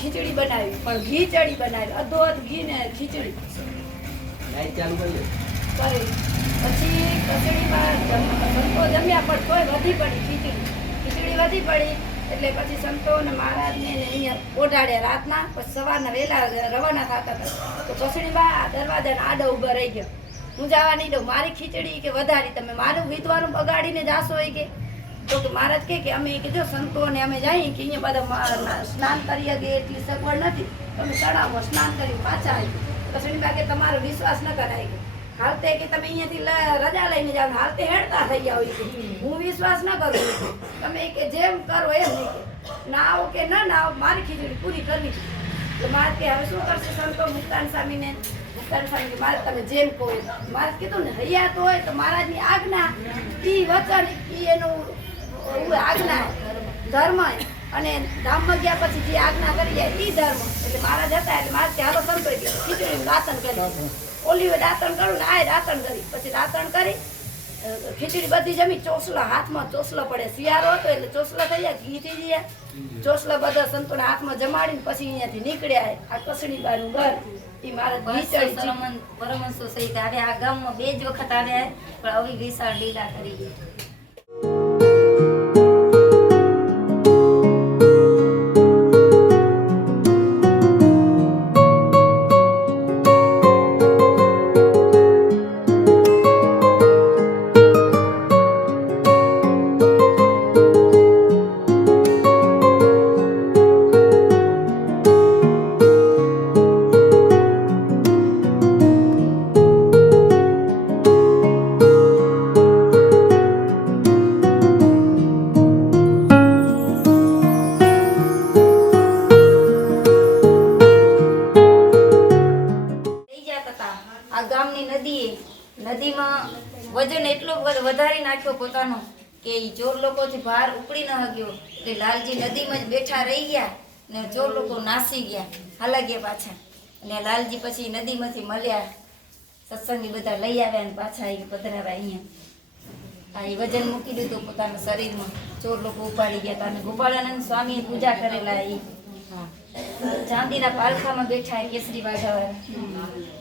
ખીચડી બનાવી પણ ઘી ચડી બનાવી, અધોઅધ ઘી ને ખીચડી લાઈટ ચાલુ કરી કરી. પછી ખીચડીમાં સંતો જમ્યા પણ તોય વધી પડી ખીચડી વધી પડી. એટલે પછી સંતો અને મહારાજને અહીંયા ઓઢાડ્યા રાતના. પછી સવારના વહેલા રવાના થતા હતા તો ખસડીમાં દરવાજાના આડો ઊભા રહી ગયો. હું જવા નહીં દઉં, મારી ખીચડી કે વધારી, તમે મારું વિધવાનું બગાડીને જાશો હોય કે. તો મહારાજ કે અમે કીધું સંતોને અમે જઈએ કે અહીંયા બધા સ્નાન કરીએ કે એટલી સગવડ નથી, તમે તળાવમાં સ્નાન કરી પાછા આવી. ખસડીમાં કે તમારો વિશ્વાસ ન કરાય કે હાલતે કે તમે અહીંયાથી રજા લઈને જાઓ, હાલતે હેડતા થઈ જાઓ કે હું વિશ્વાસ ન કરું. તમે કે જેમ કરો એમ નહીં કે ના આવો કે ના આવો, મારી ખીચડી પૂરી કરવી. તો મારે કે હવે શું કરશે સંતો મુક્તાન સ્વામીને? મુક્તાન સ્વામી કે મારે તમે જેમ કહો. મારે કીધું ને હૈયાત હોય તો મહારાજની આજ્ઞા ઈ વચન ઈ એનું આજ્ઞા ધર્મ, અને ધામમાં ગયા પછી જે આજ્ઞા કરી જાય ઈ ધર્મ. એટલે મહારાજ હતા એટલે મારે કે હાલો સંતો ખીચડીનું દાંતણ કરી, ઓલી દાંતણ કરું ને આ દાંતણ કરી. પછી દાંતણ કરી ખીચડી બધી જમી, ચોસલા હાથમાં ચોસલો પડે, શિયાળો હતો એટલે ચોસલા થઈ જાય, ઘી થઈ જાય, ચોસલા બધા સંતોના હાથમાં જમાડીને પછી અહીંયાથી નીકળ્યા. આ કસડીબાનું ઘર ઈ મારા પરમહંસો સહિત આવ્યા. આ ગામમાં 2 જ વખત આવ્યા પણ આવી વિશાળ લીલા કરી ગઈ. નદીમાં વજન એટલો વધારી નાખ્યો પોતાનો કે ચોર લોકોથી ભાર ઉપડી ન શક્યો. એટલે લાલજી નદીમાં જ બેઠા રહી ગયા ને ચોર લોકો નાસી ગયા, હાલા ગયા પાછા. અને લાલજી પછી નદીમાંથી મળ્યા, સત્સંગી બધા લઈ આવ્યા ને પાછા એ પધરાવ્યા અહીંયા. આ એ વજન મૂકી દીધું પોતાના શરીરમાં, ચોર લોકો ઉપાડી ગયા હતા. અને ગોપાળાનંદ સ્વામીએ પૂજા કરેલા એ ચાંદીના પાલખામાં બેઠા કેસરી વાઘાવાળા.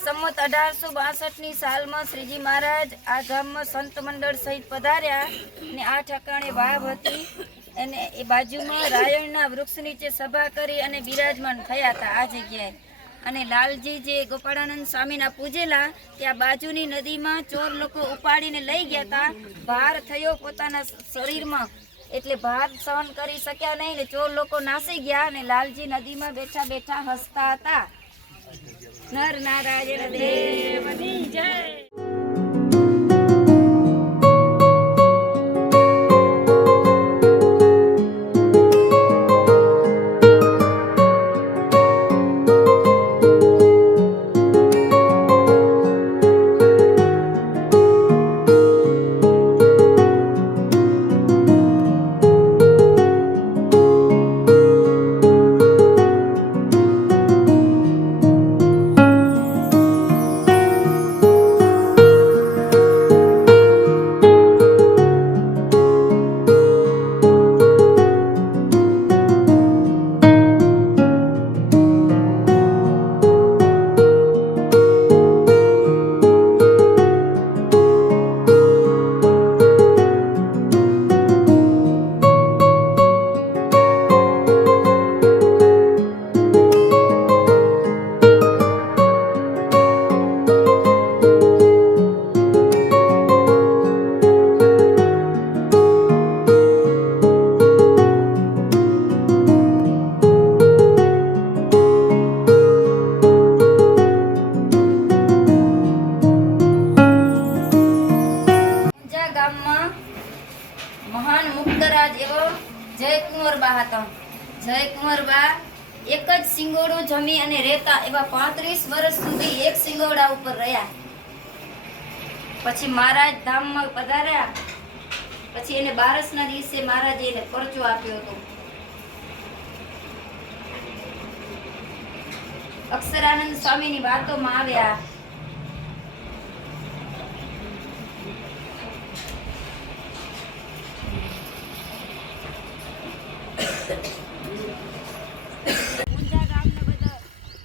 સંમત 1862ની સાલમાં શ્રીજી મહારાજ આ ગામમાં સંત મંડળ સહિત પધાર્યા ને આ ઠેકાણે વાવ હતી અને એ બાજુમાં રાયણના વૃક્ષ નીચે સભા કરી અને બિરાજમાન થયા હતા આ જગ્યાએ. અને લાલજી જે ગોપાળાનંદ સ્વામીના પૂજેલા ત્યાં બાજુની નદીમાં ચોર લોકો ઉપાડીને લઈ ગયા હતા. ભાર થયો પોતાના શરીરમાં એટલે ભાર સહન કરી શક્યા નહીં ને ચોર લોકો નાસી ગયા. અને લાલજી નદીમાં બેઠા બેઠા હસતા હતા. નર નારાયણ દેવની જય. જયકુંવરબા હતા. જયકુંવરબા એક જ સિંગોડું જમી અને રહેતા એવા 35 વર્ષ સુધી એક સિંગોડા ઉપર રહ્યા. પછી મહારાજ ધામમાં પધાર્યા. પછી એને 12ના દિવસે મહારાજે એને પરચો આપ્યો હતો અક્ષરાનંદ સ્વામીની વાતોમાં આવ્યા. ઊંઝા ગામના બધા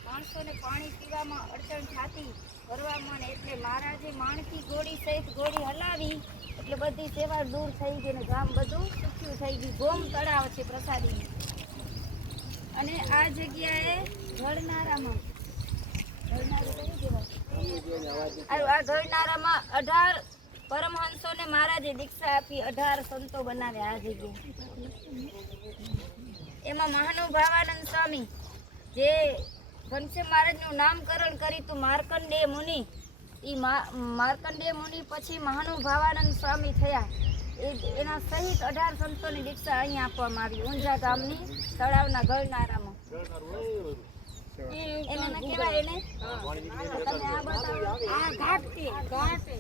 માણસોને પાણી પીવામાં અડચણ થતી ભરવામાં ને એટલે મહારાજે માણકી ઘોડી સહિત ઘોડી હલાવી એટલે બધી સેવા દૂર થઈ ગઈ ને ગામ બધું સુખ્યું થઈ ગયું. ગોમ તળાવ છે પ્રસાદીનું. અને આ જગ્યાએ ગળનારામાં આ ગળનારામાં 18 પરમહંસોને મહારાજે દીક્ષા આપી, 18 સંતો બનાવ્યા આ જગ્યાએ. એમાં મહાનુભાવાનંદ સ્વામી જે ઘનશ્યામ મહારાજનું નામકરણ કર્યું માર્કંડેય મુનિ, એ માર્કંડેય મુનિ પછી મહાનુભાવાનંદ સ્વામી થયા. એના સહિત 18 સંતોની દીક્ષા અહીંયા આપવામાં આવી ઊંઝા ગામની તળાવના ગળનારામાં. એને ના કહેવાય એને તમે આ બતાવો. આ ઘાટ છે, ઘાટ છે.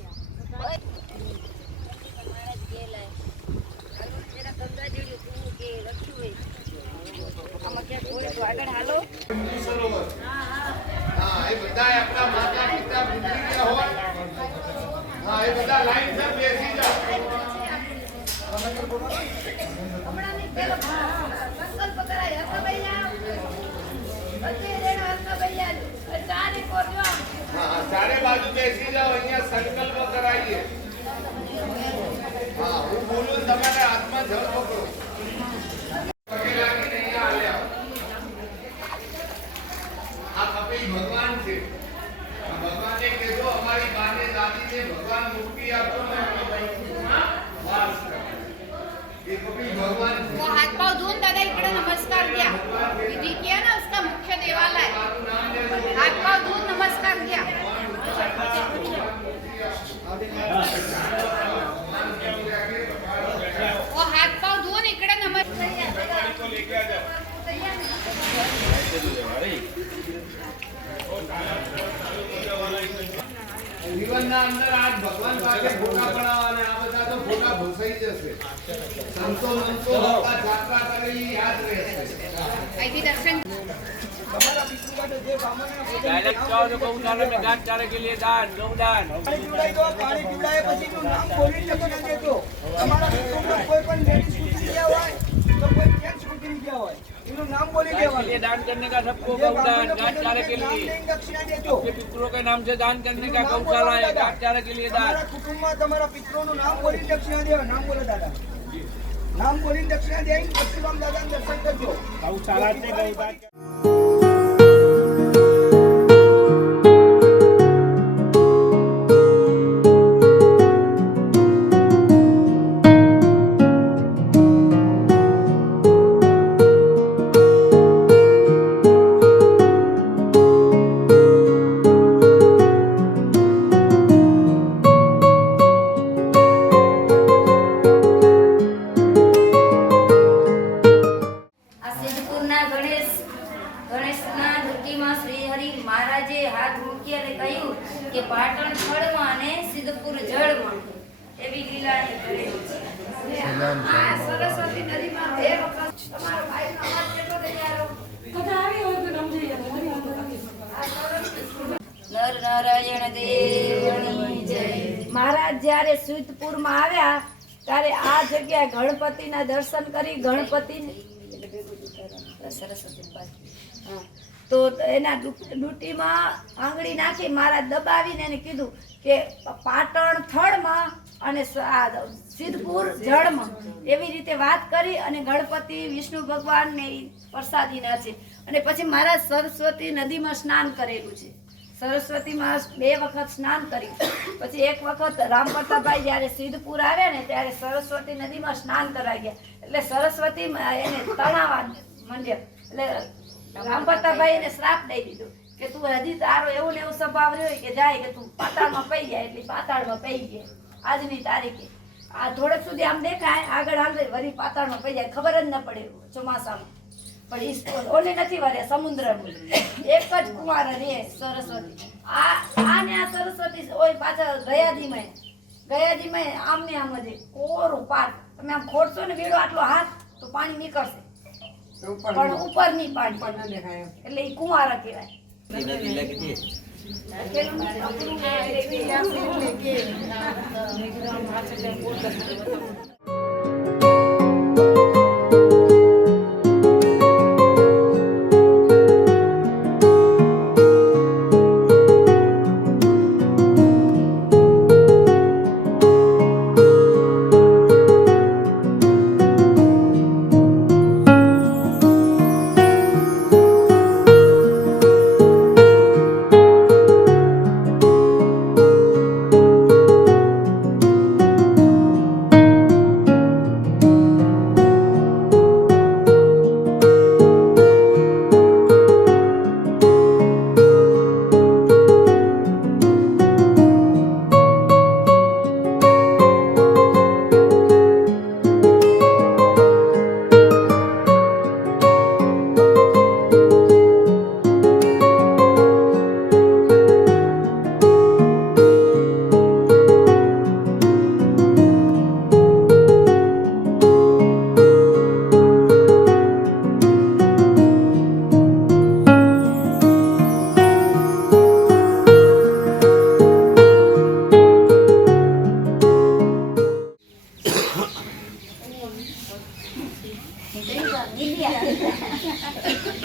મહારાજ ગયેલા હાલો જરા ગંગા જેવું કુવું કે લખ્યું હોય આમાં ક્યાંક હોય તો આગળ હાલો. હા એ બધા આપણા માતા પિતા ગુજરી ગયા હોય. હા એ બધા લાઈન પર બેસી જાઓ. હમણાંની પેલો સંકલ્પ કરાય હતા ભૈયા બધી રેણો હતા ભૈયા ચારે કોરજો હા ચારે બાજુ બેસી જાઓ. અહીંયા સંકલ્પ કરાવીએ. હા હું બોલું તમારે હાથમાં જળ પકડો. પગે લાગીને અહીંયા હાલ્યા. આ કપિલ ભગવાન છે. ભગવાને કીધું અમારી બાને દાદીને ભગવાન મુક્તિ આપો ને વાસ કરે. ये कपिल भगवान वो हाथ पाव धोन दादा इकडे नमस्कार द्या. विधी किया ना उसका मुख्य देवालय. हाथ पाव धोन नमस्कार द्या. वो हाथ पाव धोन इकडे नमस्कार જીવનના અંદર આજ ભગવાન પાસે ફોટા પડાવવા અને આ બધા તો ફોટા ભૂસાઈ જશે. સંતો મંતો હોતા જાત્રા કરેલી યાદ રહેશે. અહીંથી દર્શન डायरेक्ट जाओ तो गौशाला में घाट चारे के लिए दान गौदान પાણી પીવડાય પછી નું નામ બોલી શકો ના દેતો. તમારા કુટુંબમાં કોઈ પણ લેડીઝ ગુજરી ગયા હોય તો કોઈ જેન્ટ્સ ગુજરી ગયા હોય એનું નામ બોલી के लिए દેવાનું. दान करने का सबको गौदान घाट चारे के નામ लिए લઈને દક્ષિણા દેજો. के पितरों के नाम से दान करने का गौशाला है घाट चारे के लिए दान તમારા કુટુંબમાં તમારા પિતરોનું નામ બોલીને દક્ષિણા દેવા. નામ બોલો દાદા. નામ બોલીને દક્ષિણા દઈને પરશુરામ દાદાને દર્શન કરજો. આ સિદ્ધપુરના ગણેશના ધરતીમાં શ્રીહરિ મહારાજે હાથ મૂકી અને કહ્યું કે પાટણ થળમાં અને સિદ્ધપુર જળમાં એવી લીલાની કરેલી છે. આ સરસ્વતી નદીમાં બે વખત તમારો ભાઈનો અવાજ કેટલો તૈયાર નર નારાયણ દેવની જય. મહારાજ જ્યારે સિદ્ધપુરમાં આવ્યા ત્યારે આ જગ્યાએ ગણપતિના દર્શન કરી સરસ્વતી પાસે હા, તો એના ડૂટીમાં આંગળી નાખી મહારાજ દબાવીને એને કીધું કે પાટણ થળમાં અને સિદ્ધપુર જળમાં એવી રીતે વાત કરી અને ગણપતિ વિષ્ણુ ભગવાન ને પ્રસાદીના છે. અને પછી મહારાજ સરસ્વતી નદીમાં સ્નાન કરેલું છે. સરસ્વતીમાં 2 વખત સ્નાન કર્યું. પછી એક વખત રામ પ્રતાપભાઈ જ્યારે સિદ્ધપુર આવ્યા ને ત્યારે સરસ્વતી નદીમાં સ્નાન કરાવી ગયા. એટલે સરસ્વતી એને તણાવા માંડ્યા. એટલે રામ પ્રતાપભાઈ એને શ્રાપ દઈ દીધો કે તું હજી તારો એવું ને એવું સ્વભાવ રહ્યો કે જાય કે તું પાતાળમાં પઈ જાય. એટલે પાતાળમાં પઈ ગયા આજની તારીખે. આ થોડેક સુધી આમ દેખાય આગળ હાલ વળી પાતાળમાં પઈ જાય, ખબર જ ન પડે ચોમાસામાં. પણ ઈ ઓલે નથી વરે સમુદ્રમાં એક જ કુંવાર રે સરસ્વતી. આને આ સરસ્વતી ઓય પાછળ ગયાજીમાં આમને આમ જ કોરું પાટ. તમે આમ ખોડશો ને વેડો આટલો હાથ તો પાણી નીકળશે પણ ઉપર નહીં પાણી એટલે ઈ કુંવારા કહેવાય.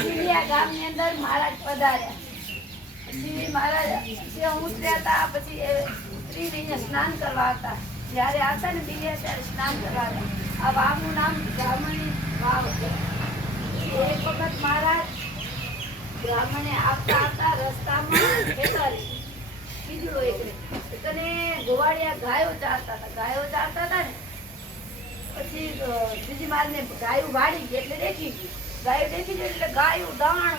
દિલિયા ગામની અંદર મહારાજ પધાર્યા. પછી મહારાજ ત્યાં ઉતર્યા હતા. પછી એ શ્રીને સ્નાન કરવા હતા. જ્યારે આવતા ને દિલિયા ત્યારે સ્નાન કરવા હતા. આ વાવનું નામ બ્રાહ્મણી વાવ છે. એક વખત મહારાજ બ્રાહ્મણે આવતા આવતા રસ્તામાં ખેતરે બીજું એક તને ગોવાળિયા ગાયો ચારતા હતા ને પછી બીજી મારને ગાયું વાળી ગઈ એટલે દેખી ગઈ. ગાયું દેખી ગઈ એટલે ગાયું દાણ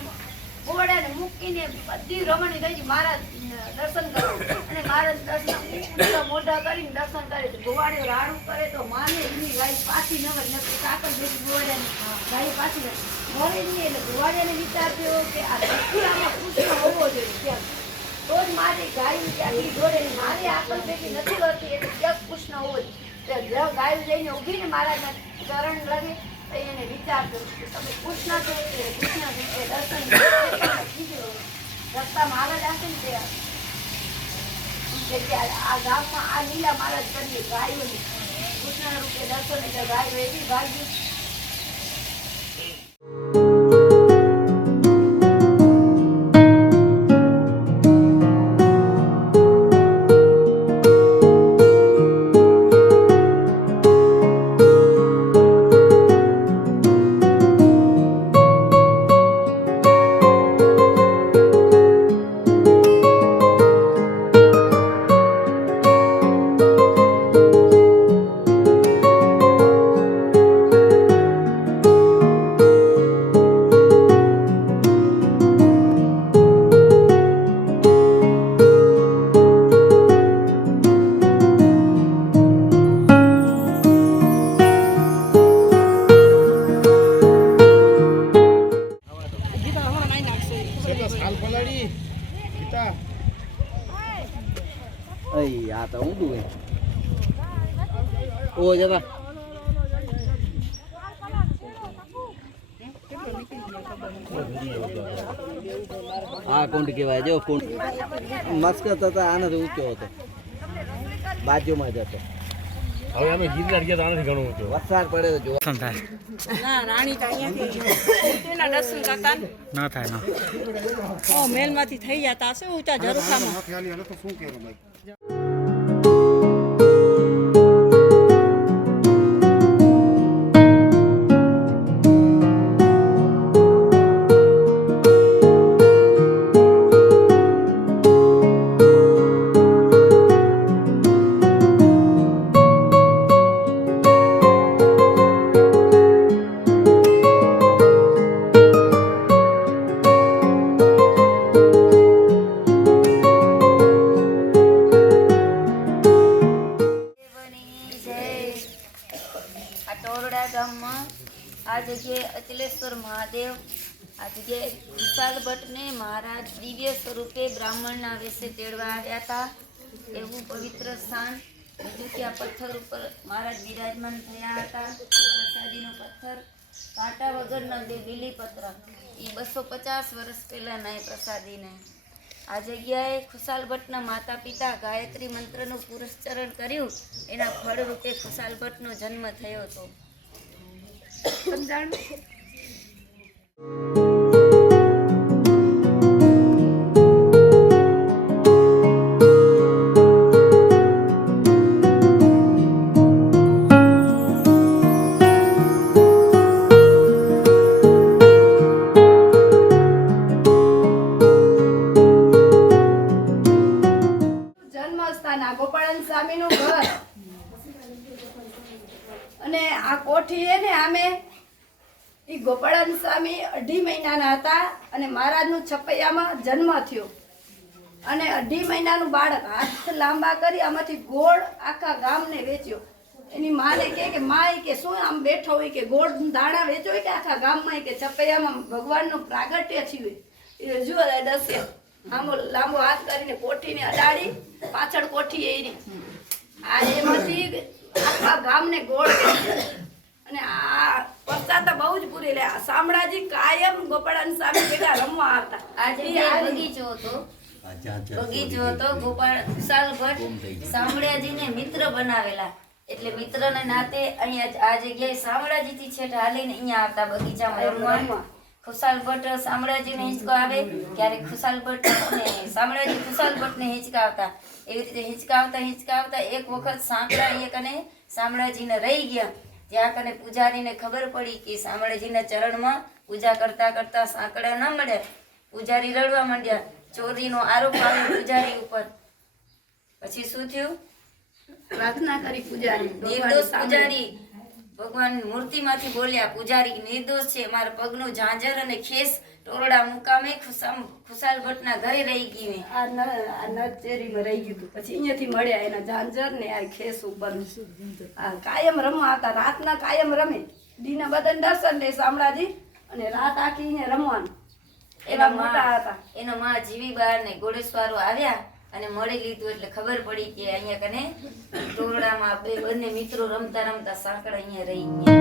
ઘોડાને મૂકીને બધી રમણી ગઈ મહારાજ દર્શન કરવા. અને મહારાજ દર્શન ઊંચા મોઢા કરીને દર્શન કરે. ગોવાળીઓ રાડું કરે તો માને એની ગાય પાછી ન વળે. નકરી કાકર બેસી ગોવાળિયાને ગાય પાછી મળે નહીં. એટલે ગોવાળિયાને વિચાર થયો કે આ દક્ષિણામાં કૃષ્ણ હોવો જોઈએ ક્યાંક. તો જ મારી ગાયું ત્યાંથી દોડે. મારી આકલ ભેગી નથી કરતી એટલે ક્યાંક કૃષ્ણ હોવો જોઈએ. ગાયું જઈને ઊભીને મહારાજના ચરણ લગે તો એને વિચાર કર્યો કે તમે કૃષ્ણ છો એટલે કૃષ્ણ છે દર્શન કીધું. રસ્તા મહારાજ હશે ને ત્યારે આ ગામમાં આ લીલા મહારાજ કરીએ ગાયોની કૃષ્ણ રૂપે દર્શન. એટલે ગાયો એવી ભાગી. આ તો ઊંધું હે ઓ જતા આ કુંડ કહેવાય. જો કુંડ મસ્કત હતા આનાથી ઊંચો હતો બાજુમાં જ હતો. હવે અમે ગિરનાર ગયા તો આનાથી ઘણું ઊંચું. વરસાદ પડે તો જો ના રાણી તો અહીંયાથી તેના દર્શન કરતા ના થાય ના મહેલમાંથી થઈ જતા હશે ઊંચા ઝરૂખામાં. આ જગ્યાએ અચલેશ્વર મહાદેવ આ જગ્યાએ વિશાલ ભટ્ટને મહારાજ દિવ્ય સ્વરૂપે બ્રાહ્મણના વેશે તેડવા આવ્યા હતા એવું પવિત્ર સ્થાન. બીજું કે આ પથ્થર ઉપર મહારાજ બિરાજમાન થયા હતા. પ્રસાદીનો પથ્થર કાંટા વગરના 2 બીલીપત્ર એ 250 વર્ષ પહેલાના એ પ્રસાદીને આ જગ્યાએ ખુશાલ ભટ્ટના માતા પિતા ગાયત્રી મંત્રનું પુરસ્ચરણ કર્યું એના ફળ રૂપે ખુશાલ ભટ્ટનો જન્મ થયો હતો. સમજાણું? જન્મસ્થાન આ ગોપાળન સ્વામીનું ઘર અને આ કોઠી છે ને આમે એ ગોપાળન સ્વામી 2.5 મહિનાના હતા અને મહારાજનું છપૈયામાં જન્મ થયો અને 2.5 મહિનાનું બાળક હાથ લાંબા કરી આમાંથી ગોળ આખા ગામને વેચ્યો. એની માને કે માં કે શું આમ બેઠો હોય કે ગોળ દાણા વેચો કે આખા ગામમાં કે છપૈયામાં ભગવાનનું પ્રાગટ્ય થયું. એ જુઓ દસ્ય આમો લાંબો હાથ કરીને કોઠીને અડાડી પાછળ કોઠી એરી આ એમાંથી આખા ગામને ગોળ વેચ્યો. અને આ પશ્ચાત તો બહુ જ પૂરી લે શામળાજી કાયમ ગોપાળન સ્વામી ભેગા રમવા આવતા. આ જગ્યાએ બગીચો હતો ગોપાળ ખુશાલ ભટ્ટ શામળાજીને મિત્ર બનાવેલા એટલે મિત્રના નાતે અહીંયા આ જગ્યાએ શામળાજીથી છેટ હાલીને અહીંયા આવતા બગીચામાં રમવા. ખુશાલ ભટ્ટ શામળાજીને હિંચકો આવે ક્યારેક ખુશાલ ભટ્ટ ને શામળાજી ખુશાલ ભટ્ટને હિંચકાવતા. એવી રીતે હિંચકાવતા એક વખત સાંકળા અહીંયા કને શામળાજીને રહી ગયા. ત્યાં કને પૂજારીને ખબર પડી કે શામળાજીના ચરણમાં પૂજા કરતા કરતા સાંકળા ન મળ્યા. પૂજારી રડવા માંડ્યા. ચોરીનો આરોપ આવ્યો પૂજારી ઉપર. પછી શું થયું? પ્રાર્થના કરી પૂજારી નિર્દોષ પૂજારી ભગવાન મૂર્તિમાંથી બોલ્યા પૂજારી નિર્દોષ છે મારા પગનું ઝાંઝર અને ખેસ ટોરડા મુકામે ખુશાલ ભટ્ટના ઘરે રહી ગઈ. આ નચેરીમાં રહી ગયું હતું. પછી અહીંયાથી મળ્યા એના ઝાંઝર ને આ ખેસ ઉપર આ કાયમ રમવા હતા. રાતના કાયમ રમે દીના બદન દર્શન લે શામળાજી અને રાત આખી અહીંયા રમવાનું. એવા મોટા હતા. એનો માં જીવીબા ને ઘોડેસવારો આવ્યા અને મળી લીધું એટલે ખબર પડી કે અહીંયા કને ટોરડામાં બંને મિત્રો રમતા રમતા સાંકળ અહીંયા રહી ગયા.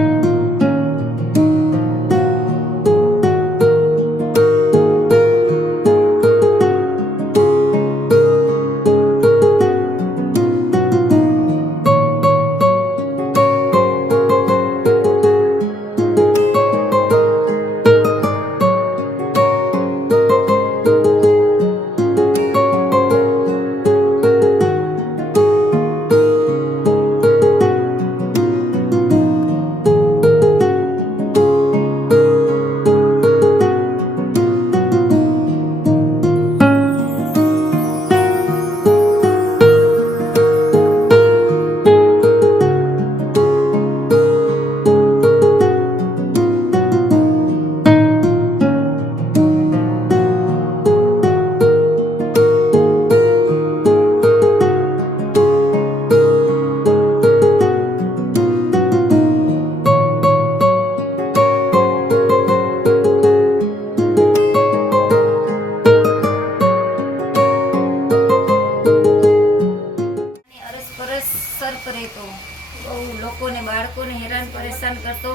બાળકોને હેરાન પરેશાન કરતો.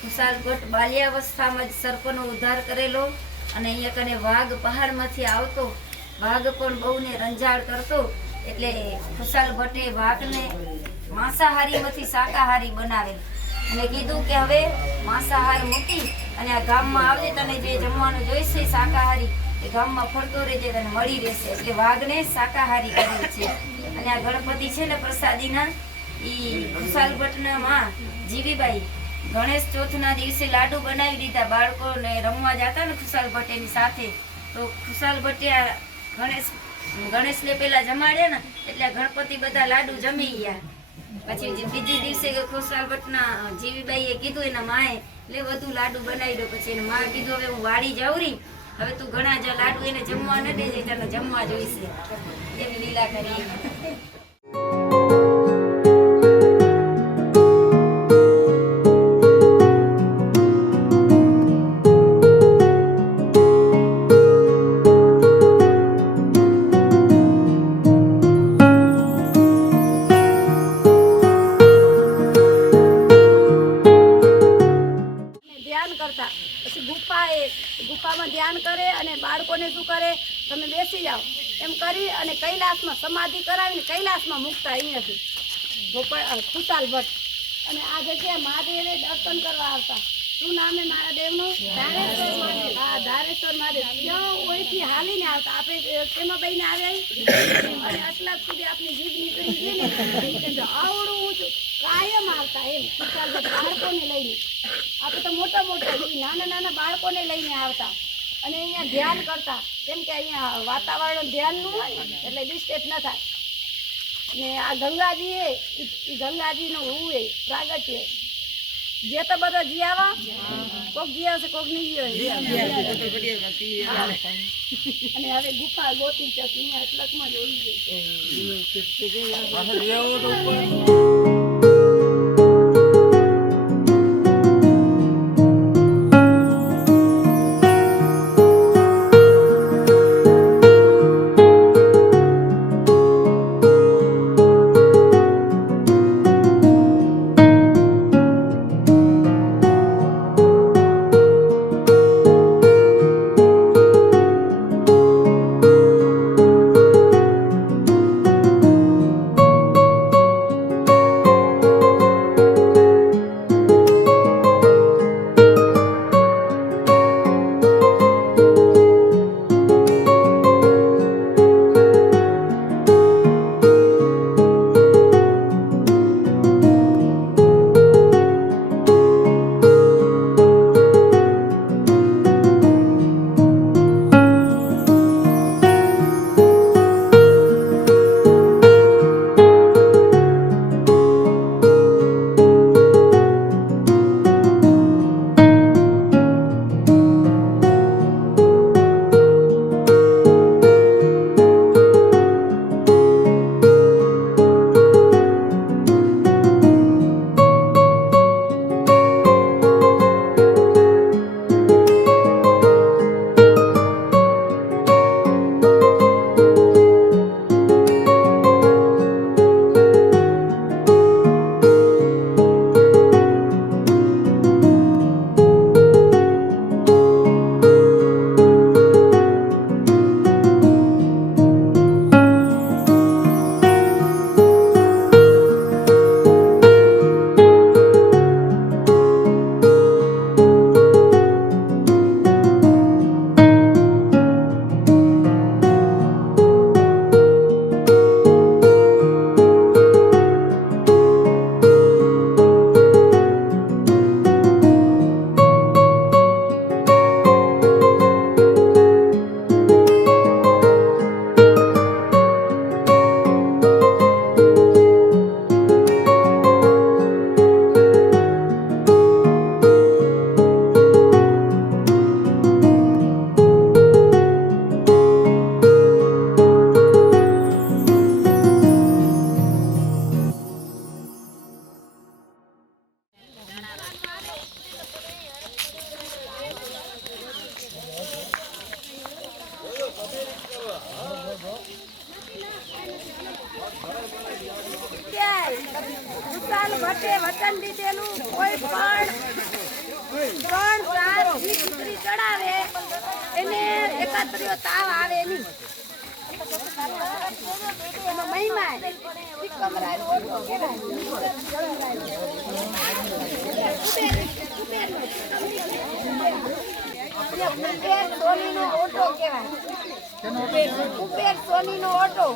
ખુશાલ ભટ્ટ બાલ્યાવસ્થામાં જ સર્પનો ઉદ્ધાર કરેલો અને અહીંયા કને વાઘ પહાડમાંથી આવતો. વાઘ પણ બહુને રંજાડ કરતો એટલે ખુશાલ ભટ્ટે વાઘને માંસાહારીમાંથી શાકાહારી બનાવેલ અને કીધું કે હવે માંસાહાર મૂકી અને આ ગામમાં આવજે, તને જે જમવાનું જોઈશે શાકાહારી એ ગામમાં ફરતો રહેજે, તને મળી રહેશે. એટલે વાઘને શાકાહારી કરેલ છે. અને આ ગણપતિ છે ને પ્રસાદીના ઈ ખુશાલ ભટ્ટના માં જીવીબાઈ ગણેશ ચોથના દિવસે લાડુ બનાવી દીધા. બાળકોને રમવા જતા ને ખુશાલ ભટ્ટની સાથે તો ખુશાલ ભટ્ટે ગણેશને પેલા જમાડ્યા ને એટલે આ ગણપતિ બધા લાડુ જમી ગયા. પછી બીજી દિવસે ખુશાલ ભટ્ટના જીવીબાઈએ કીધું એના માએ એટલે વધુ લાડુ બનાવી દો. પછી એના માએ કીધું હવે હું વાડી જાઉં રહી, હવે તું ઘણા લાડુ એને જમવા ન દેજે, તને જમવા જોઈશે. એવી લીલા કરી. કૈલાસમાં સમાધિ કરાવીને કૈલાસમાં મૂકતા અહીંયાથી ગોપાલ ખુશાલ ભટ્ટ. અને આ જગ્યાએ મહાદેવે દર્શન કરવા આવતા. શું નામ છે મહાદેવનું? ધારેશ્વર મહાદેવ. હા, ધારેશ્વર મહાદેવ. ત્યાં ઓયથી હાલીને આવતા. આપણે કેમાં બહીને આવ્યા અને આટલા સુધી આપણી જીભ નીકળી ગઈ ને આવડું ઊંચું કાયમ આવતા એમ ખુશાલ ભટ્ટ બાળકોને લઈને. આપણે તો મોટા મોટા નાના નાના બાળકોને લઈને આવતા અને અહીંયા ધ્યાન કરતા. કેમ કે અહીંયા વાતાવરણ ધ્યાનનું હોય ને એટલે ડિસ્ટર્બ ન થાય. ને આ ગંગાજી એ ગંગાજીનો હું એ પ્રાગટ્ય જે તો બધા જી આવા કોક જી આવશે કોક નહીં જી હોય. અને હવે ગુફા ગોતી છે અહીંયા એટલકમાં જોઈ ખુશાલ ભટ્ટે વચન દીધેલું કોઈ પણ 3 4 દીકરી ચડાવે એને એકાત્રીઓ તાવ આવે નહીં. એનો મહિમા સિકમરાય ઓટો સોનીનો ઓટો કહેવાય. કુબેર સોનીનો ઓટો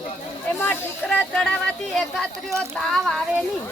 એમાં ઠીકરા ચડાવવાથી એકાત્રીઓ તાવ આવે નહીં.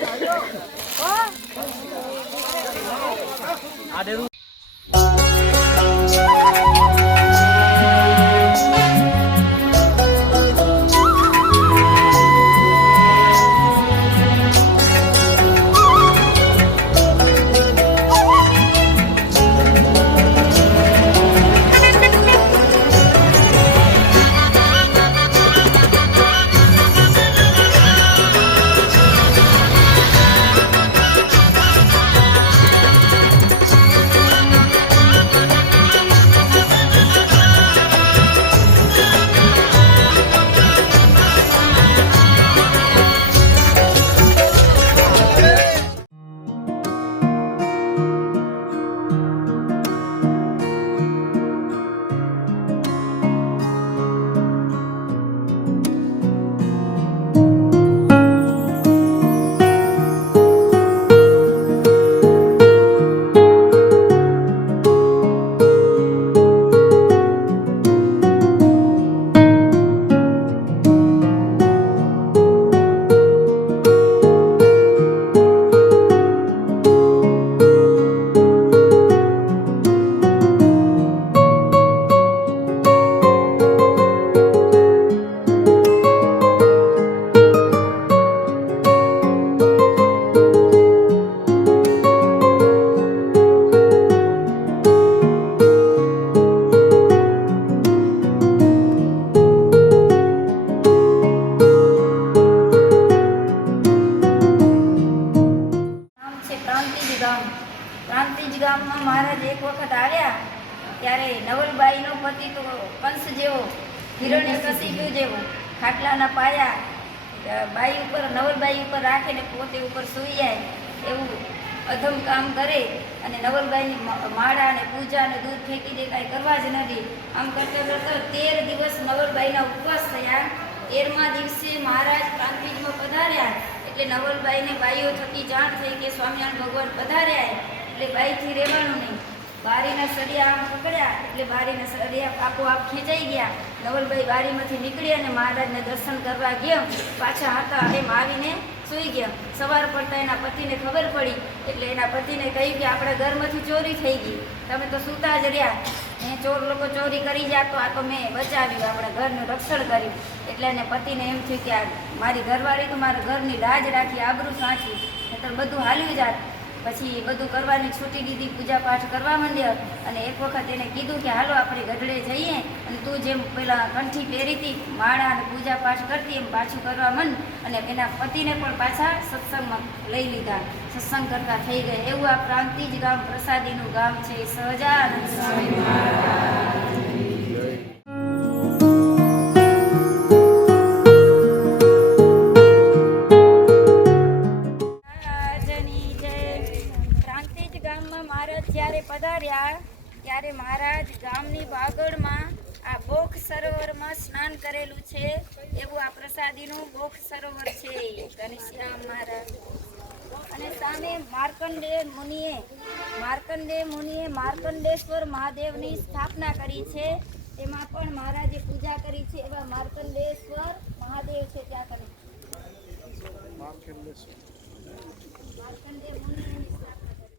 હિરણ્યકશિપુ જેવું ખાટલાના પાયા બાઈ ઉપર નવલબાઈ ઉપર રાખીને પોતે ઉપર સૂઈ જાય એવું અધમ કામ કરે અને નવલબાઈની માળા અને પૂજા અને દૂધ ફેંકી દે કાંઈ કરવા જ નથી. આમ કરતાં કરતાં 13 દિવસ નવલબાઈના ઉપવાસ થયા. 13મા દિવસે મહારાજ પ્રાંતિજમાં પધાર્યા એટલે નવલબાઈને બાઈઓ થકી જાણ થઈ કે સ્વામિનારાયણ ભગવાન પધાર્યા એટલે બાઈથી રહેવાનું નહીં. બારીના સળિયા આમ પકડ્યા એટલે બારીના સળિયા આપોઆપ ખેંચાઈ ગયા. નવલબાઈ બારીમાંથી નીકળી અને મહારાજને દર્શન કરવા ગયા. પાછા હતા એમ આવીને સૂઈ ગયા. સવાર પડતા એના પતિને ખબર પડી એટલે એના પતિને કહ્યું કે આપણા ઘરમાંથી ચોરી થઈ ગઈ, તમે તો સૂતા જ રહ્યા, ચોર લોકો ચોરી કરી ગયા તો આ તો મેં બચાવ્યું, આપણા ઘરનું રક્ષણ કર્યું. એટલે એને પતિને એમ થયું કે આ મારી ઘરવાળી તો મારા ઘરની લાજ રાખી, આબરૂ સાચી, એટલે બધું હાલ્યું જાત. પછી બધું કરવાની છૂટી દીધી, પૂજા પાઠ કરવા માંડ્યા અને એક વખત એને કીધું કે હાલો આપણે ગઢડે જઈએ અને તું જેમ પેલા કંઠી પહેરી હતી માળા અને પૂજા પાઠ કરતી એમ પાછું કરવા માંડ. અને એના પતિને પણ પાછા સત્સંગમાં લઈ લીધા, સત્સંગ કરતા થઈ ગયા. એવું આ પ્રાંતિજ ગામ પ્રસાદીનું ગામ છે. સહજાનંદ સ્વામી મહારાજ. જ્યારે પધાર્યા ત્યારે મહારાજ ગામની બાગડમાં આ બોખ સરોવરમાં સ્નાન કરેલું છે. એવું આ પ્રસાદીનું બોખ સરોવર છે ઘનશ્યામ મહારાજ. અને સામે માર્કંડેય મુનિએ માર્કંડેશ્વર મહાદેવની સ્થાપના કરી છે. એમાં પણ મહારાજે પૂજા કરી છે. એવા માર્કંડેશ્વર મહાદેવ છે ત્યાં કરી માર્કંડેય મુનિની સ્થાપના કરી.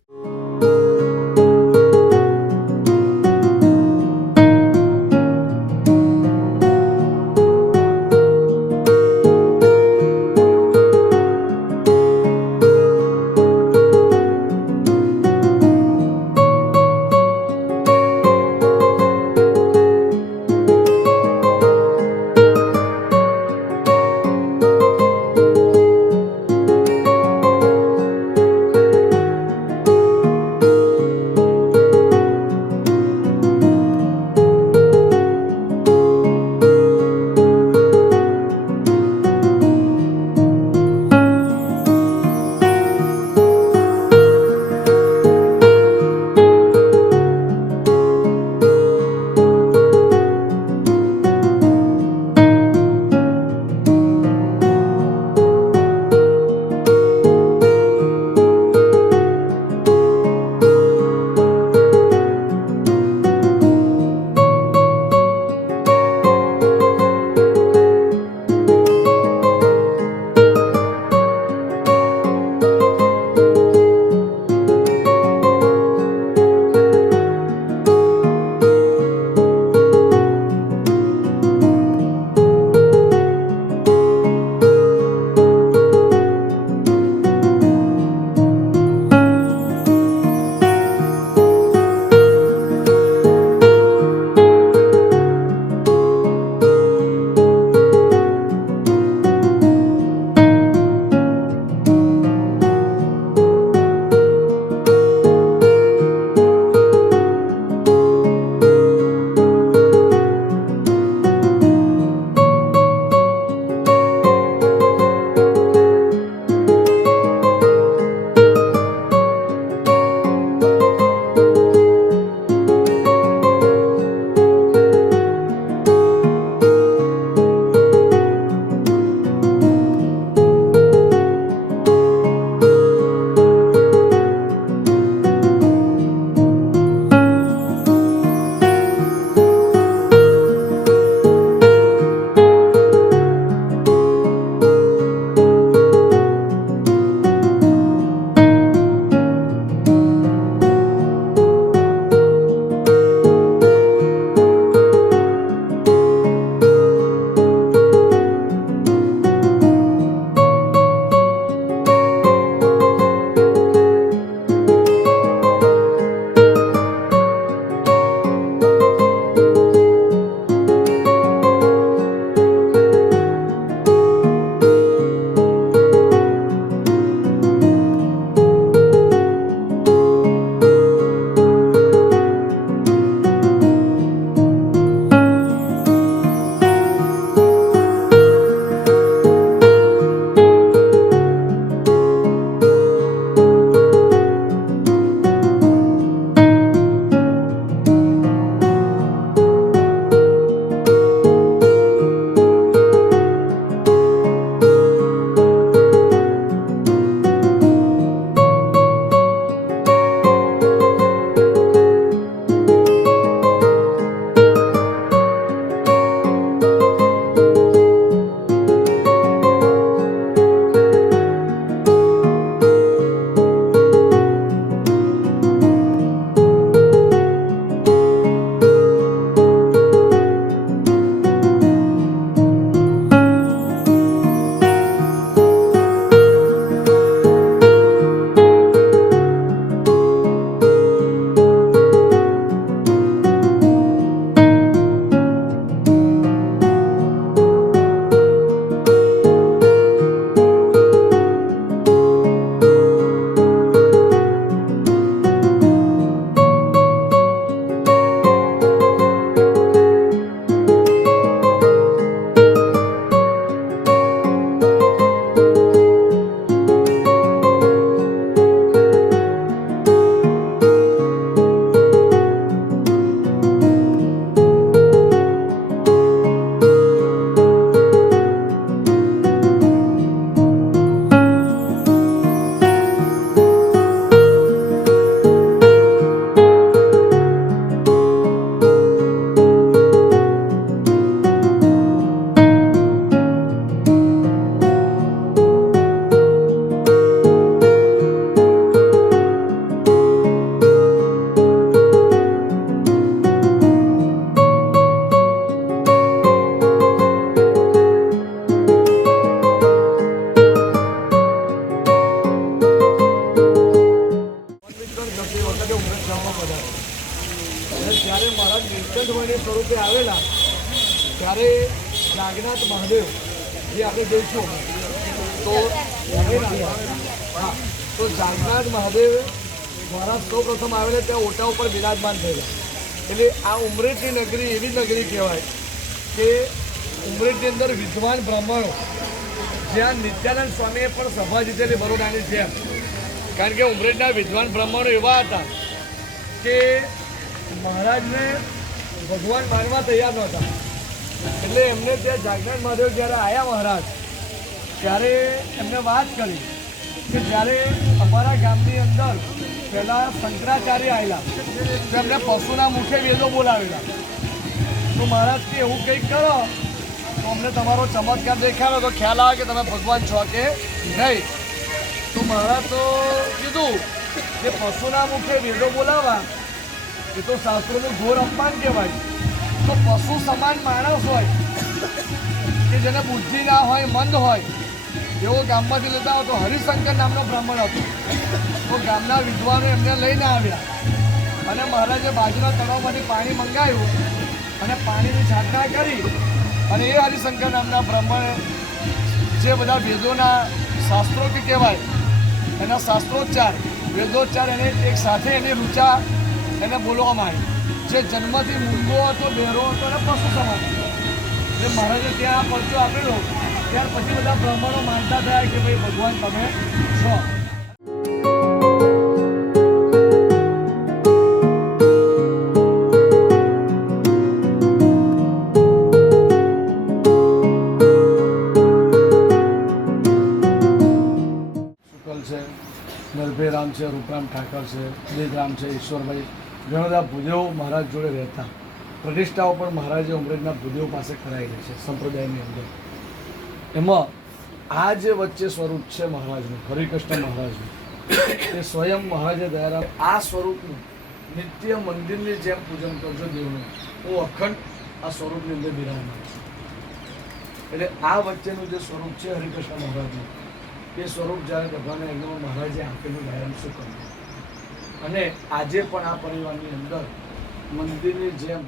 સ્વામી સ્વરૂપે આવેલા ત્યારે જાગનાથ મહાદેવ જે આપણે જોઈશું તો હા, તો જાગનાથ મહાદેવ દ્વારા સૌ પ્રથમ આવેલા ત્યાં ઓટા ઉપર બિરાજમાન થયેલા. એટલે આ ઉમરેઠની નગરી એવી નગરી કહેવાય કે ઉમરેઠની અંદર વિદ્વાન બ્રાહ્મણો, જ્યાં નિત્યાનંદ સ્વામીએ પણ સભા જીતેલી બરોડાની જેમ. કારણ કે ઉમરેઠના વિદ્વાન બ્રાહ્મણો એવા હતા કે મહારાજને ભગવાન માનવા તૈયાર નહોતા. એટલે એમને ત્યાં જાગનાથ મહાદેવ જ્યારે આવ્યા મહારાજ, ત્યારે એમને વાત કરી કે જ્યારે અમારા ગામની અંદર પહેલાં શંકરાચાર્ય આવેલા તો એમને પશુના મુખે વેદો બોલાવેલા. તો મહારાજથી એવું કંઈક કરો તો અમને તમારો ચમત્કાર દેખાડો તો ખ્યાલ આવે કે તમે ભગવાન છો કે નહીં. તો મહારાજ તો કીધું કે પશુના મુખે વેદો બોલાવવા એ તો શાસ્ત્રોનું ઘોર અપમાન કહેવાય. તો પશુ સમાન માણસ હોય કે જેને બુદ્ધિ ના હોય, મંદ હોય, એવો ગામમાંથી લેતા હોય. તો હરિશંકર નામનો બ્રાહ્મણ હતો. તો ગામના વિદ્વાનો એમને લઈને આવ્યા અને મહારાજે બાજુના તળાવમાંથી પાણી મંગાવ્યું અને પાણીની છાટણા કરી. અને એ હરિશંકર નામના બ્રાહ્મણે જે બધા વેદોના શાસ્ત્રો કે કહેવાય એના શાસ્ત્રોચ્ચાર, વેદોચ્ચાર એને એક સાથે એની રૂચા એને બોલવામાં આવી. જે જન્મથી મૂંગો હતો, બહેરો હતો અને પશુ સમાન હતો. એટલે મહારાજે ત્યાં પરચો આપેલો. ત્યાર પછી બધા બ્રાહ્મણો માનતા થયા કે ભાઈ ભગવાન તમે છો. શુકલ છે, નરભેરામ છે, રૂપરામ ઠાકર છે, દિલરામ છે, ઈશ્વરભાઈ, ઘણા બધા ભૂદેવો મહારાજ જોડે રહેતા. પ્રતિષ્ઠાઓ પણ મહારાજે ઉમરેઠના ભૂદેવો પાસે કરાયેલી છે સંપ્રદાયની અંદર. એમાં આ જે વચ્ચે સ્વરૂપ છે મહારાજનું, હરિકૃષ્ણ મહારાજનું, એ સ્વયં મહારાજે દયારામ આ સ્વરૂપનું નિત્ય મંદિરની જેમ પૂજન કરજો દેવનું. હું અખંડ આ સ્વરૂપની અંદર બિરાજમાન છું. એટલે આ વચ્ચેનું જે સ્વરૂપ છે હરિકૃષ્ણ મહારાજનું, એ સ્વરૂપ જ્યારે ભગવાનના યજ્ઞમાં મહારાજે આપેલું દયારામ શું કર્યું. અને આજે પણ આ પરિવારની અંદર મંદિરની જેમ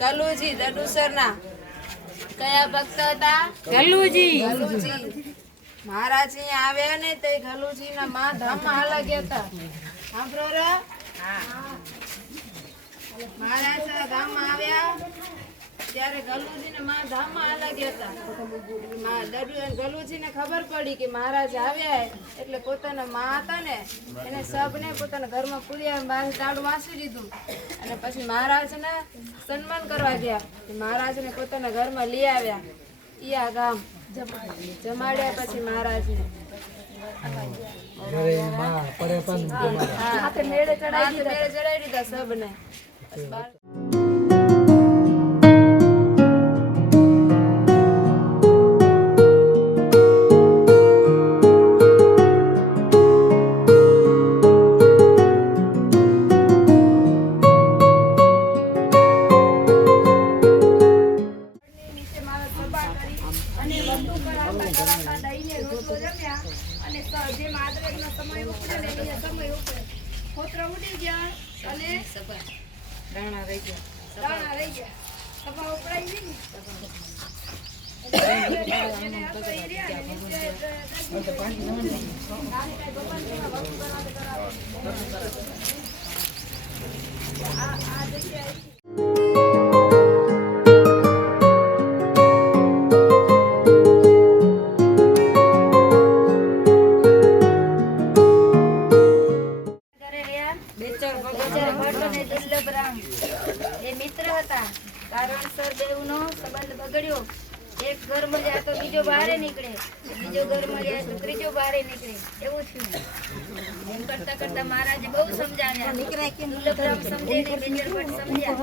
ગલુજી દડુસરના કયા ભક્ત હતા? ગલુજી ગલુજી. મહારાજ અહીંયા આવ્યા ને તે ગલુજી ના માં ધામમાં હાલા ગયા હતા. સાંભળો રે? મહારાજ ગામમાં આવ્યા ત્યારે ગલુજી ને માં ધામમાં હાલા ગયા હતા. ગલુજી ને ખબર પડી કે મહારાજ આવ્યા એટલે પોતાના માં હતા ને એને સબને પોતાના ઘરમાં પૂર્યા બહાર તાળું વાંસી દીધું અને પછી મહારાજને સન્માન કરવા ગયા. મહારાજને પોતાના ઘરમાં લઈ આવ્યા. ઈ આ ગામ જમાડ્યા પછી મહારાજને હાથે મેળે ચડાવી દીધા સબને. બસ બાર નીચે મારા સભા કરી અને વસ્તુ કરાવતા દહીંને રોટલો જમ્યા અને જેમ આદરેકનો સમય ઉપડે ને એ સમય ઉપડે ખોતરા ઉડી ગયા અને દાણા રહી ગયા સભા ઉપડાઈ ગઈ ને એને હતો એ રહ્યા ને નીચે આ જગ્યાએ દુર્લભ રામ એ મિત્ર હતા. કારણસર બેઉનો સંબંધ બગડ્યો. એક ઘર મળ્યા તો બીજો બહારે નીકળે, બીજો ઘર મળ્યા તો ત્રીજો બહારે નીકળે, એવું થયું. એમ કરતા કરતા મહારાજે બહુ સમજાવ્યા. દુર્લભ રામ સમજે ને મેજર ભટ્ટ સમજ્યા.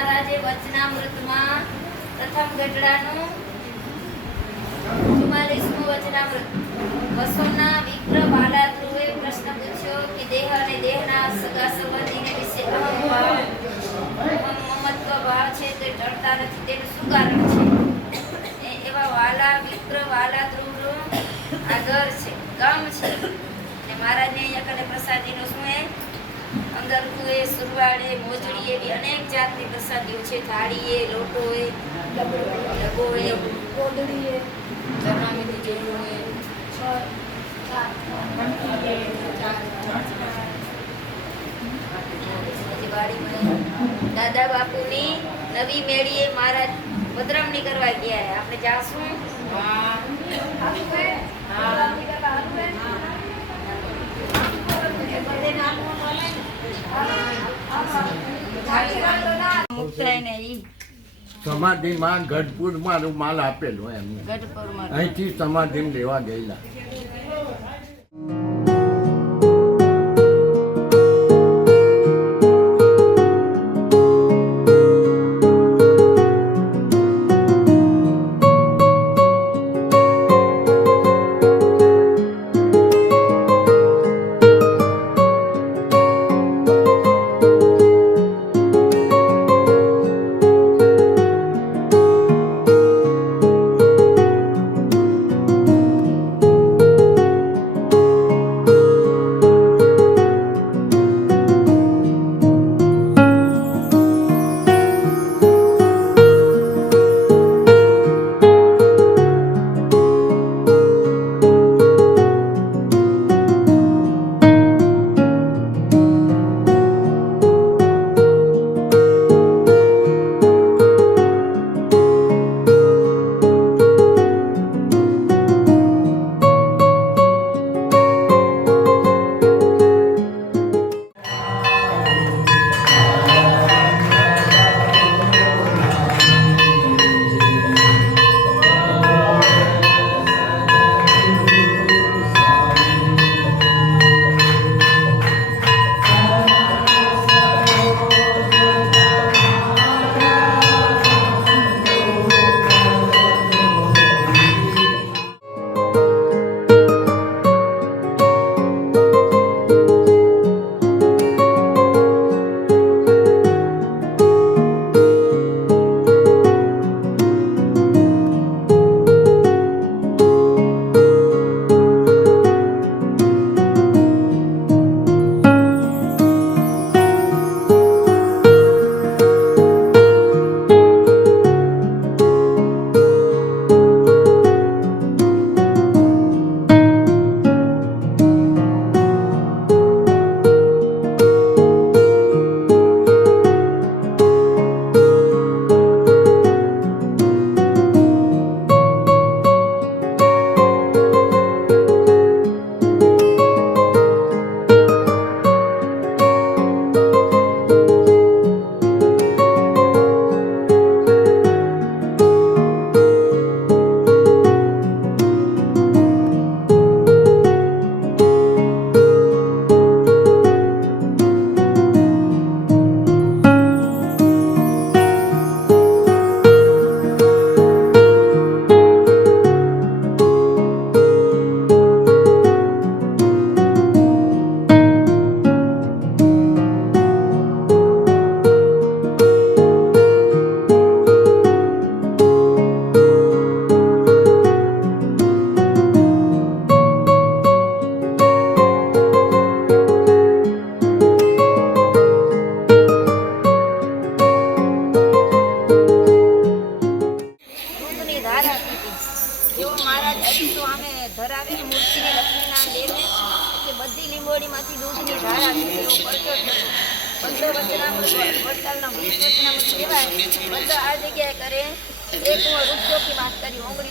મહારાજે વચનામૃતમાં પ્રથમ ગઢડાનું 44મું વચનામૃત વસોના વિપ્ર બાલાધ્રુવે પ્રશ્ન પૂછ્યો કે દેહ અને દેહના સગા સંબંધીને વિશે મમત્વ ભાવ છે તે ટળતા નથી, તેનું શું કારણ છે? એવા વાલા વિપ્ર બાલાધ્રુવનું આ ઘર છે, ગામ છે. ને મહારાજને અહીંયા કને પ્રસાદીનો શું હે? અંગરખુએ, સુરવાડે, મોજડી એવી અનેક જાતની પ્રસાદીઓ છે. થાળીએ, લોટોએ, ડબોએ, કોદડીએ, ચરણામીની જેવોએ, દાદા બાપુની નવી મેળીએ મહારાજ પધરામણી કરવા ગયા. આપણે જાશું? સમાધિમાં ગઢપુરમાં રૂમાલ આપેલો એમને, અહીંથી સમાધિ લેવા ગયેલા. ધરાવે મૂર્તિને લક્ષ્મીના દેવે કે બધી લીંબોડીમાંથી દૂધની ધાર આવી એવો પડતો હતો. બધો વડતાલના વચનામૃત કહેવાય. બધા આ જગ્યાએ કરે. એક હું રૂપચોકી વાત કરી 19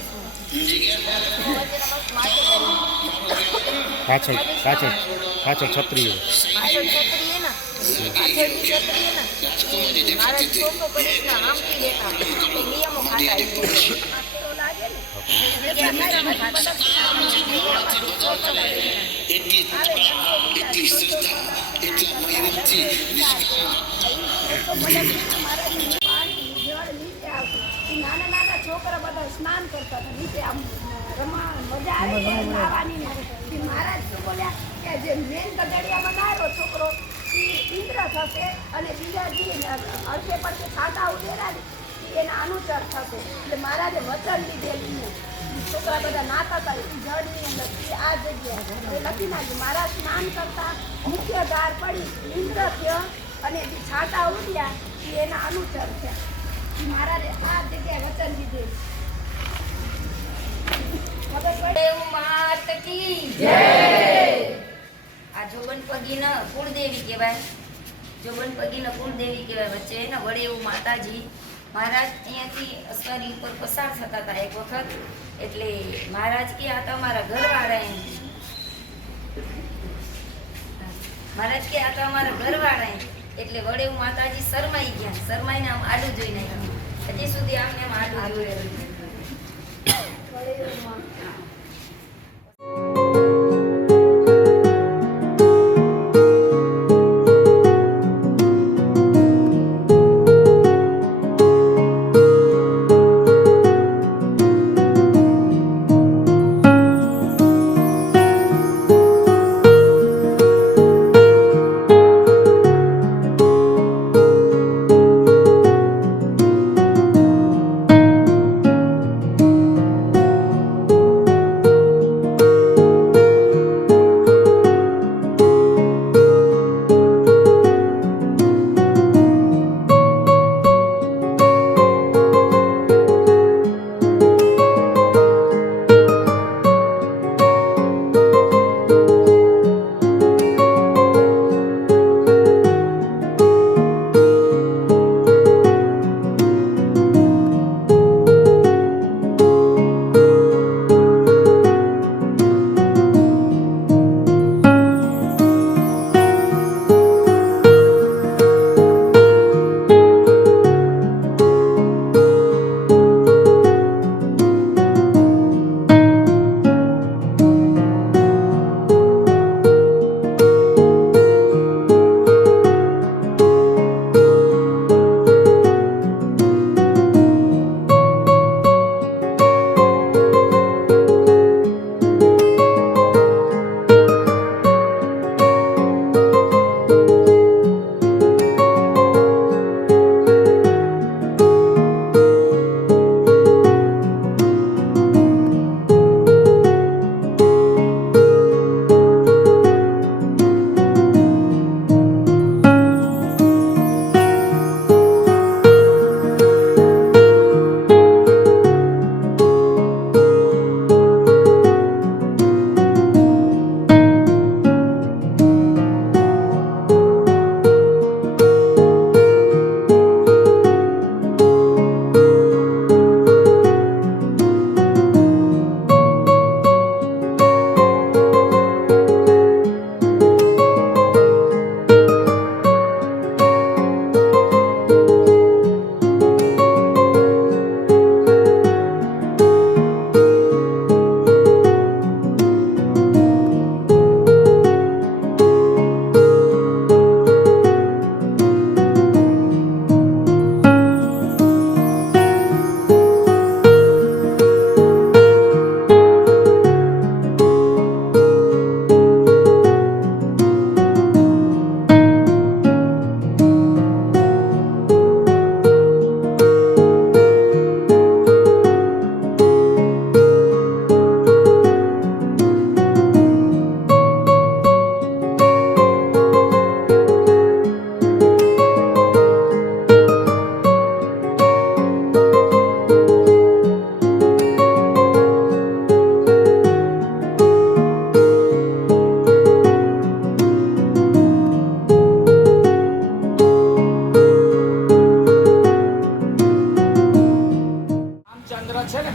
પાછળ છત્રીઓ મારા છોકરો પરીક્ષા આમથી દેતા નિયમો ખાતા એટલી શ્રદ્ધા એટલા પ્રેમથી સ્નાન કરતા હતા નીચે આમ મજા આવે નાવાની મહારાજ શું બોલ્યા કે જે મેન ગઢડિયામાં નારો છોકરો એ ઇન્દ્ર થશે અને બીજા જે અડધે પડશે ખાતા ઉતેરા એના અનુચર થશે એટલે મહારાજે વચન લીધેલું છોકરા બધા નાતા હતા એ જળની અંદર આ જગ્યાએ લખી નાખ્યું મહારાજ સ્નાન કરતા મુખ્ય ધાર પડી ઇન્દ્ર થયો અને જે છાંટા ઉડ્યા એ એના અનુચર છે મહારાજે આ જગ્યાએ વચન લીધેલું માત કી જય. આ જોબન પગીના કુળદેવી કહેવાય. જોબન પગીના કુળદેવી કહેવાય. વચ્ચે એના વડે એવું માતાજી મહારાજ અહીંયાથી અસવારી ઉપર પસાર થતા હતા એક વખત એટલે મહારાજ કે આ તમારા ઘરવાળા એમ મહારાજ કે આ તમારા ઘરવાળા એમ એટલે વડે એવું માતાજી શરમાઈ ગયા. શરમાઈને આમ આડું જોઈ નાખ્યું. હજી સુધી આમને આમ આડું જોયેલું.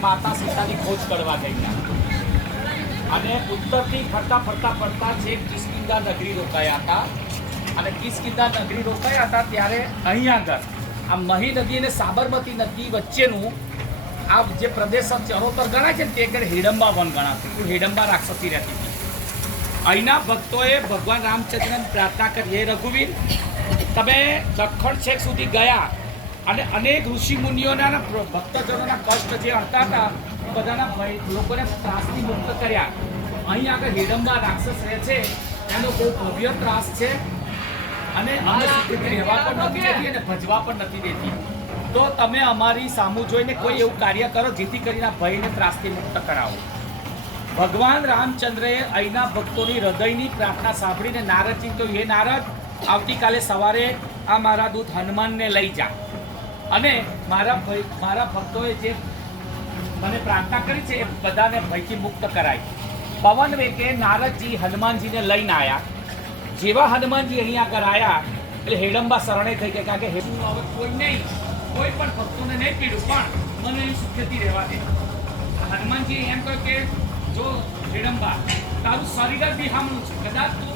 માતા સીતાની ખોજ કરવા ગયેલા અને ઉત્તરથી ફરતા ફરતા ફરતા છેક કિષ્કિંધા નગરી રોકાયા હતા અને કિષ્કિંધા નગરી રોકાયા હતા ત્યારે અહીં આગળ આ મહી નદી અને સાબરમતી નદી વચ્ચેનું આ જે પ્રદેશ ચરોતર ગણાય છે તે આગળ હિડંબા વન ગણાતું હિડંબા રાક્ષસી રહેતી હતી. અહીંના ભક્તોએ ભગવાન રામચંદ્રને પ્રાર્થના કરી, હે રઘુવીર, તમે દખણ છેક સુધી ગયા અને અનેક ઋષિ મુનિઓના અને ભક્તજનોના કષ્ટ જે હતા બધાના લોકોને ત્રાસથી મુક્ત કર્યા. અહીં આગળ હિડમ્બા રાક્ષસ રહે છે, એનો બહુ ભવ્ય ત્રાસ છે અને અમને સુખી રહેવા પણ નથી દેતી અને ભજવા પણ નથી દેતી. તો તમે અમારી સામું જોઈને કોઈ એવું કાર્ય કરો જેથી કરીને ભયને ત્રાસથી મુક્ત કરાવો. ભગવાન રામચંદ્રએ અહીંના ભક્તોની હૃદયની પ્રાર્થના સાંભળીને નારદજી તો હે નારદ, આવતીકાલે સવારે આ મારા દૂત હનુમાનને લઈ જા અને મારા ભક્તોએ જે મને પ્રાર્થના કરી છે એ બધાને ભયથી મુક્ત કરાય. પવન વેગે નારદજી હનુમાનજીને લઈને આવ્યા. જેવા હનુમાનજી અહીંયા આગળ આવ્યા એટલે હેડમ્બા શરણે થઈ ગયા, કારણ કે હેડું હવે કોઈ નહીં, કોઈ પણ ભક્તોને નહીં પીડું, પણ મને અહીં સુખેથી રહેવા દે. હનુમાનજી એમ કહ્યું કે જો હેડમ્બા, તારું શરીર જ બિહામણું છે, કદાચ તું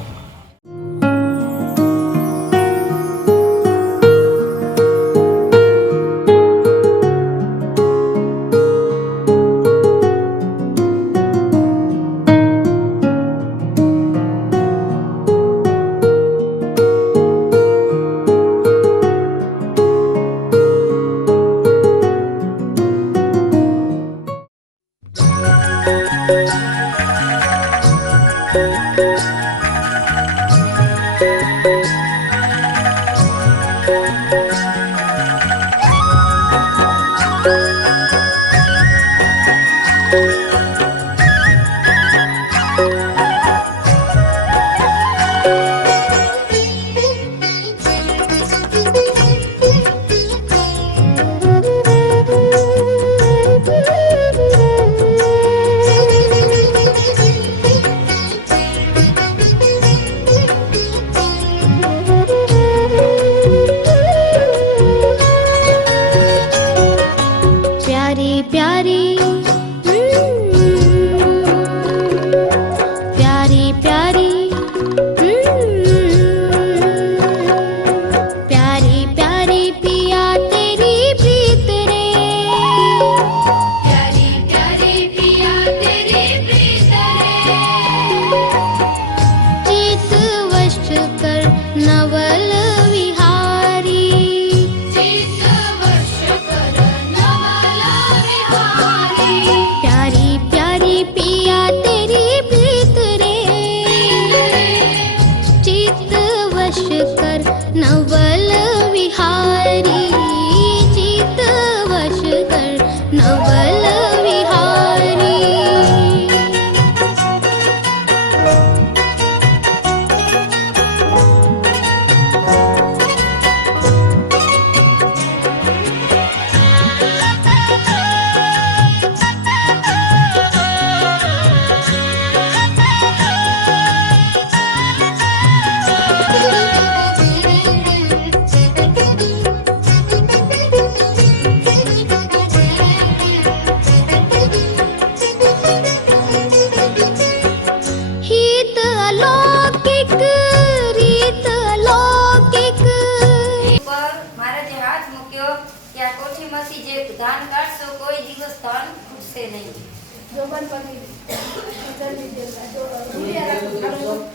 ધાન કાઢશો કોઈ દિવસ ધાન ખૂટશે નહીં.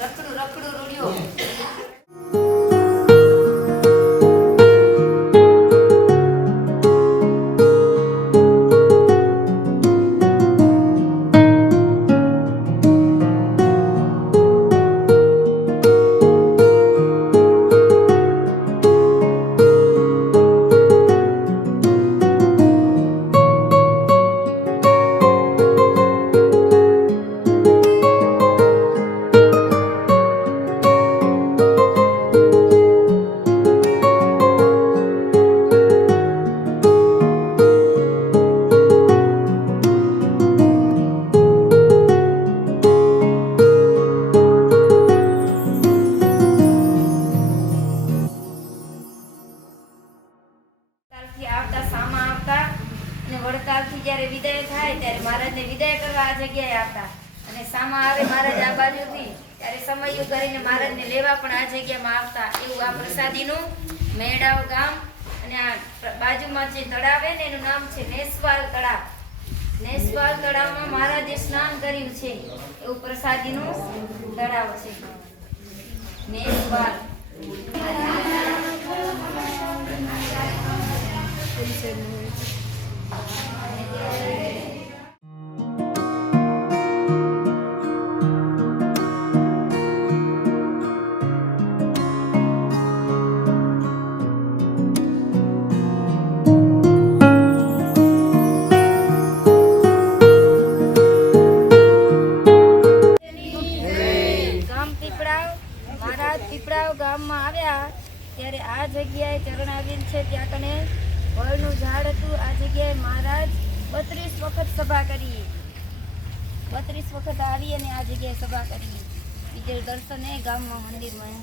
રખડું રખડું રૂડ્યો. વડતાલથી જ્યારે વિદાય થાય ત્યારે મહારાજને વિદાય કરવા આ જગ્યાએ આવતા અને સામા આવે મહારાજ આ બાજુથી ત્યારે સમયું કરીને મહારાજને લેવા પણ આ જગ્યામાં આવતા. એવું આ પ્રસાદીનું મેડાવ ગામ અને આ બાજુમાં જે તળાવ છે ને એનું નામ છે નેસવાલ તળાવ. નેસવાલ તળાવમાં મહારાજે સ્નાન કર્યું છે એવું પ્રસાદીનું તળાવ છે નેસવાલ. ગામ પીપળાવ મહારાજ પીપળાવ ગામમાં આવ્યા ત્યારે આ જગ્યાએ ચરણાવીર છે ત્યાં કને વડનું ઝાડ હતું. આ જગ્યાએ મહારાજ 32 વખત સભા કરી. 32 વખત આવી અને આ જગ્યાએ સભા કરી. બીજે દર્શને ગામમાં મંદિરમાં